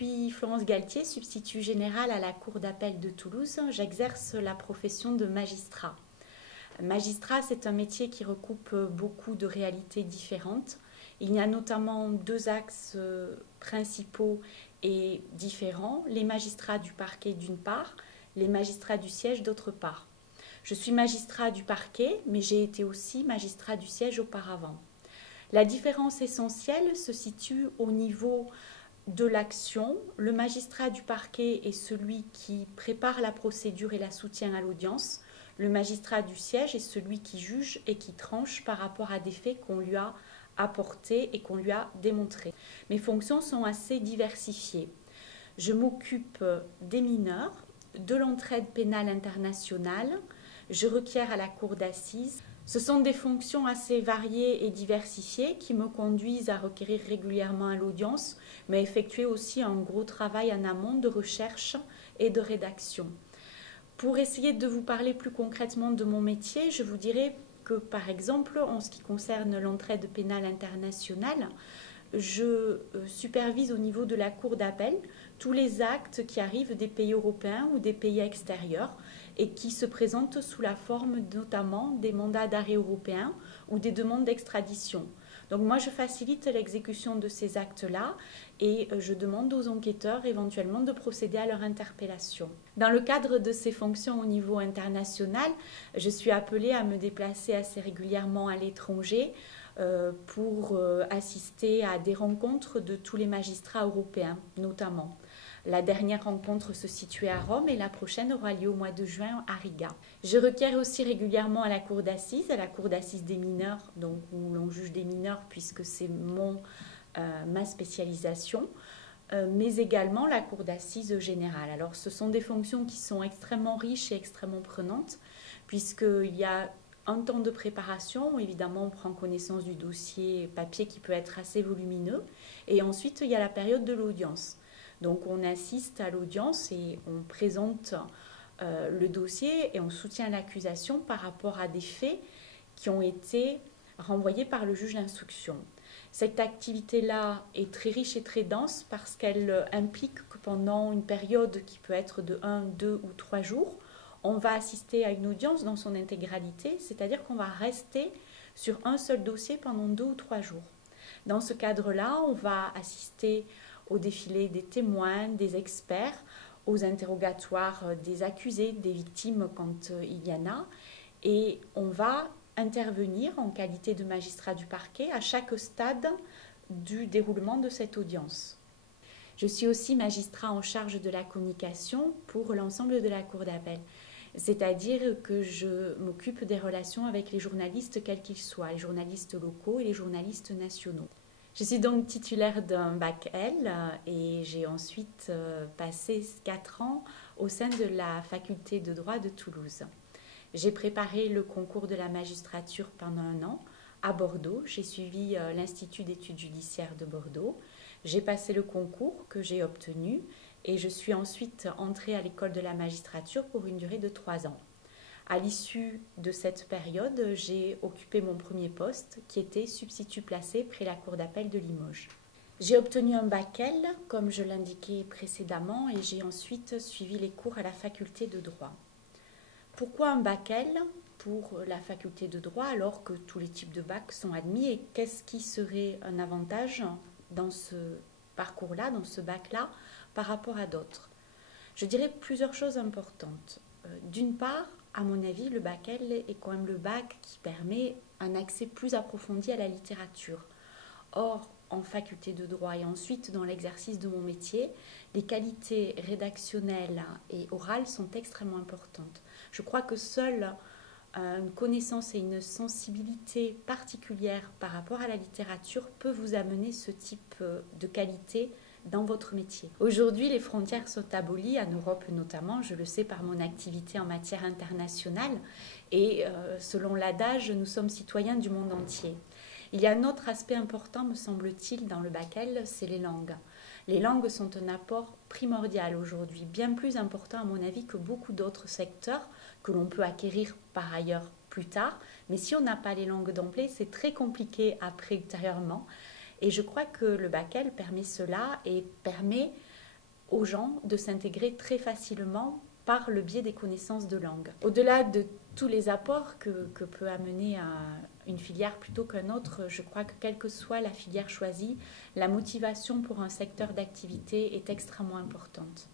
suis Florence Galtier, substitut générale à la Cour d'appel de Toulouse. J'exerce la profession de magistrat. Magistrat, c'est un métier qui recoupe beaucoup de réalités différentes. Il y a notamment deux axes principaux et différents. Les magistrats du parquet d'une part, les magistrats du siège d'autre part. Je suis magistrat du parquet, mais j'ai été aussi magistrat du siège auparavant. La différence essentielle se situe au niveau de l'action. Le magistrat du parquet est celui qui prépare la procédure et la soutient à l'audience. Le magistrat du siège est celui qui juge et qui tranche par rapport à des faits qu'on lui a apportés et qu'on lui a démontrés. Mes fonctions sont assez diversifiées. Je m'occupe des mineurs, de l'entraide pénale internationale, je requiers à la cour d'assises. Ce sont des fonctions assez variées et diversifiées qui me conduisent à requérir régulièrement à l'audience, mais effectuer aussi un gros travail en amont de recherche et de rédaction. Pour essayer de vous parler plus concrètement de mon métier, je vous dirais que, par exemple, en ce qui concerne l'entraide pénale internationale, je supervise au niveau de la cour d'appel tous les actes qui arrivent des pays européens ou des pays extérieurs et qui se présentent sous la forme notamment des mandats d'arrêt européens ou des demandes d'extradition. Donc moi, je facilite l'exécution de ces actes-là et je demande aux enquêteurs éventuellement de procéder à leur interpellation. Dans le cadre de ces fonctions au niveau international, je suis appelée à me déplacer assez régulièrement à l'étranger pour assister à des rencontres de tous les magistrats européens, notamment. La dernière rencontre se situait à Rome et la prochaine aura lieu au mois de juin à Riga. Je requiers aussi régulièrement à la cour d'assises des mineurs, donc où l'on juge des mineurs puisque c'est ma spécialisation, mais également la cour d'assises générale. Alors ce sont des fonctions qui sont extrêmement riches et extrêmement prenantes puisqu'il y a un temps de préparation, évidemment on prend connaissance du dossier papier qui peut être assez volumineux, et ensuite il y a la période de l'audience. Donc on assiste à l'audience et on présente le dossier et on soutient l'accusation par rapport à des faits qui ont été renvoyés par le juge d'instruction. Cette activité-là est très riche et très dense parce qu'elle implique que pendant une période qui peut être de 1, 2 ou 3 jours, on va assister à une audience dans son intégralité, c'est-à-dire qu'on va rester sur un seul dossier pendant 2 ou 3 jours. Dans ce cadre-là, on va assister au défilé des témoins, des experts, aux interrogatoires des accusés, des victimes quand il y en a, et on va intervenir en qualité de magistrat du parquet à chaque stade du déroulement de cette audience. Je suis aussi magistrat en charge de la communication pour l'ensemble de la cour d'appel. C'est-à-dire que je m'occupe des relations avec les journalistes quels qu'ils soient, les journalistes locaux et les journalistes nationaux. Je suis donc titulaire d'un bac L et j'ai ensuite passé 4 ans au sein de la faculté de droit de Toulouse. J'ai préparé le concours de la magistrature pendant 1 an à Bordeaux. J'ai suivi l'Institut d'études judiciaires de Bordeaux. J'ai passé le concours que j'ai obtenu et je suis ensuite entrée à l'école de la magistrature pour une durée de 3 ans. À l'issue de cette période, j'ai occupé mon premier poste qui était substitut placé près la cour d'appel de Limoges. J'ai obtenu un bac L, comme je l'indiquais précédemment, et j'ai ensuite suivi les cours à la faculté de droit. Pourquoi un bac L pour la faculté de droit alors que tous les types de bacs sont admis et qu'est-ce qui serait un avantage dans ce parcours-là, dans ce bac-là, par rapport à d'autres? Je dirais plusieurs choses importantes. D'une part, à mon avis, le bac L est quand même le bac qui permet un accès plus approfondi à la littérature. Or, en faculté de droit et ensuite dans l'exercice de mon métier, les qualités rédactionnelles et orales sont extrêmement importantes. Je crois que seule une connaissance et une sensibilité particulière par rapport à la littérature peut vous amener ce type de qualité dans votre métier. Aujourd'hui, les frontières sont abolies, en Europe notamment, je le sais par mon activité en matière internationale, et selon l'adage, nous sommes citoyens du monde entier. Il y a un autre aspect important, me semble-t-il, dans le bac L, c'est les langues. Les langues sont un apport primordial aujourd'hui, bien plus important à mon avis que beaucoup d'autres secteurs que l'on peut acquérir par ailleurs plus tard, mais si on n'a pas les langues d'emblée, c'est très compliqué après ultérieurement. Et je crois que le bac L permet cela et permet aux gens de s'intégrer très facilement par le biais des connaissances de langue. Au-delà de tous les apports que peut amener une filière plutôt qu'un autre, je crois que quelle que soit la filière choisie, la motivation pour un secteur d'activité est extrêmement importante.